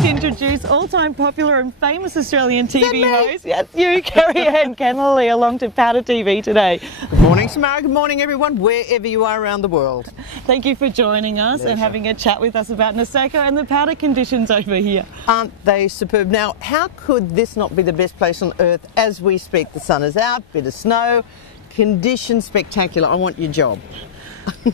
to introduce all-time popular and famous Australian TV host. Yes, you, Kerri-Anne Kennerly, along to Powder TV today. Good morning, Samara. Good morning, everyone, wherever you are around the world. Thank you for joining us and having a chat with us about Niseko and the powder conditions over here. Aren't they superb? Now, how could this not be the best place on earth as we speak? The sun is out, bit of snow, conditions spectacular. I want your job.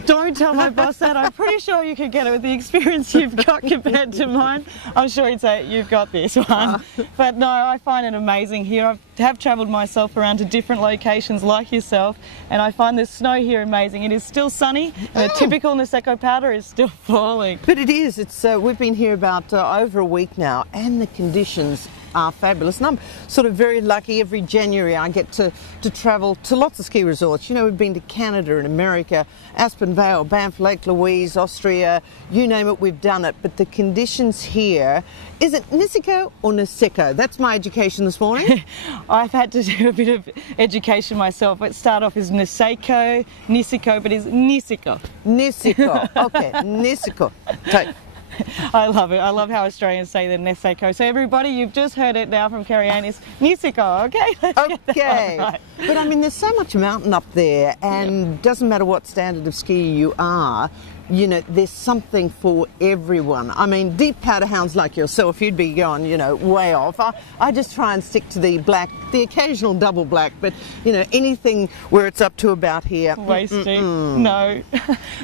Don't tell my boss that. I'm pretty sure you could get it with the experience you've got compared to mine. I'm sure he'd say, you've got this one. But no, I find it amazing here. I have travelled myself around to different locations like yourself, and I find the snow here amazing. It is still sunny, and the typical Niseko powder is still falling. But it is. It's we've been here about over a week now, and the conditions are fabulous. And I'm sort of very lucky. Every January I get to travel to lots of ski resorts. You know, we've been to Canada and America, Aspen Vale, Banff, Lake Louise, Austria, you name it, we've done it. But the conditions here, is it Niseko or Niseko? That's my education this morning. I've had to do a bit of education myself. It start off as Niseko, but it's Niseko. Niseko, okay, Niseko. I love it. I love how Australians say the Niseko. So everybody, you've just heard it now from Kerri-Anne. It's Niseko, okay? Okay. Right. But I mean, there's so much mountain up there, and doesn't matter what standard of skier you are, you know, there's something for everyone. I mean, deep powder hounds like yourself, you'd be going, you know, way off. I just try and stick to the black, the occasional double black, but, you know, anything where it's up to about here. Waist deep. No.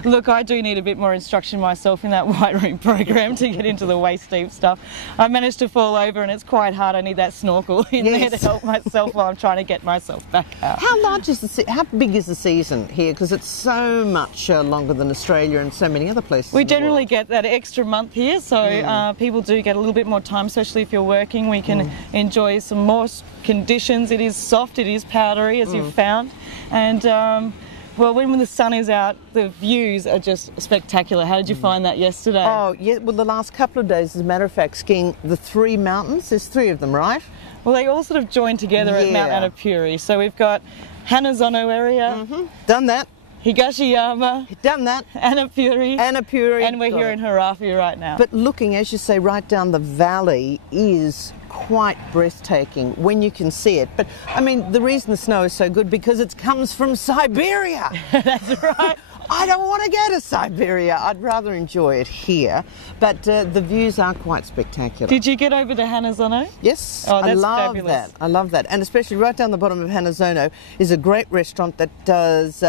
Look, I do need a bit more instruction myself in that white room program to get into the waist deep stuff. I managed to fall over and it's quite hard. I need that snorkel in there to help myself while I'm trying to get myself back out. How large is how big is the season here? Because it's so much longer than Australia and so many other places. We generally get that extra month here, so people do get a little bit more time, especially if you're working. We can enjoy some more conditions. It is soft, it is powdery, as you've found, and well, when the sun is out, the views are just spectacular. How did you find that yesterday? Oh, yeah, well, the last couple of days, as a matter of fact, skiing the three mountains. There's three of them, right? Well, they all sort of join together at Mount Annapurri. So we've got Hanazono area. Done that. Higashiyama. Done that. Annapurri. And we're here in Harafi right now. But looking, as you say, right down the valley is quite breathtaking when you can see it. But I mean, the reason the snow is so good because it comes from Siberia. That's right. I don't want to go to Siberia. I'd rather enjoy it here. But the views are quite spectacular. Did you get over to Hanazono? Yes. Oh, that's I love fabulous. that. I love that. And especially right down the bottom of Hanazono is a great restaurant that does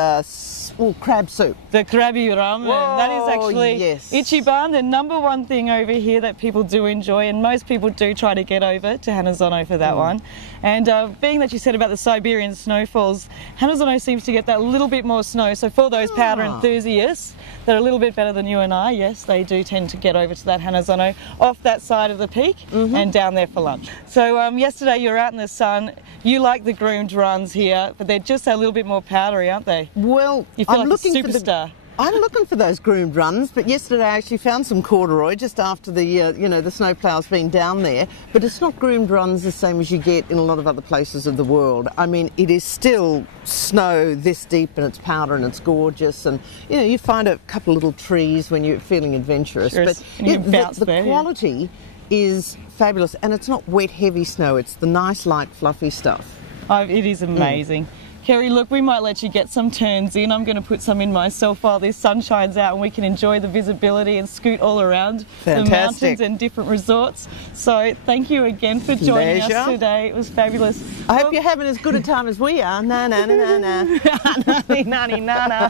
crab soup. The Krabi ramen. Whoa, that is actually Ichiban, the #1 thing over here that people do enjoy, and most people do try to get over to Hanazono for that one. And being that you said about the Siberian snowfalls, Hanazono seems to get that little bit more snow. So for those powder enthusiasts that are a little bit better than you and I, yes, they do tend to get over to that Hanazono off that side of the peak and down there for lunch. So yesterday you were out in the sun. You like the groomed runs here, but they're just a little bit more powdery, aren't they? Well, you feel like a superstar. I'm looking for those groomed runs, but yesterday I actually found some corduroy just after the, you know, the snowplow's been down there. But it's not groomed runs the same as you get in a lot of other places of the world. I mean, it is still snow this deep and it's powder and it's gorgeous. And, you know, you find a couple of little trees when you're feeling adventurous. Sure, but the quality is fabulous. And it's not wet, heavy snow. It's the nice, light, fluffy stuff. Oh, it is amazing. Kerri, look, we might let you get some turns in. I'm going to put some in myself while this sun shines out and we can enjoy the visibility and scoot all around the mountains and different resorts. So thank you again for joining us today. It was fabulous. I hope you're having as good a time as we are. Na na na na na. Nani na na.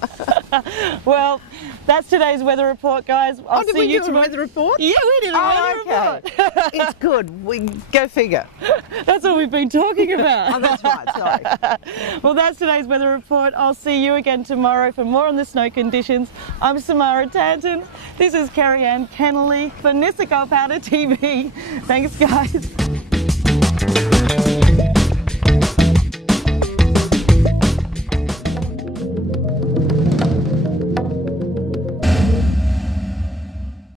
Well, that's today's weather report, guys. I'll see you tomorrow. Weather report? Yeah, we did a weather report. It's good. We go figure. That's what we've been talking about. Oh, that's right. Sorry. Well, that's today's weather report. I'll see you again tomorrow for more on the snow conditions. I'm Samara Tanton. This is Kerri-Anne Kennerly for Niseko Powder TV. Thanks, guys.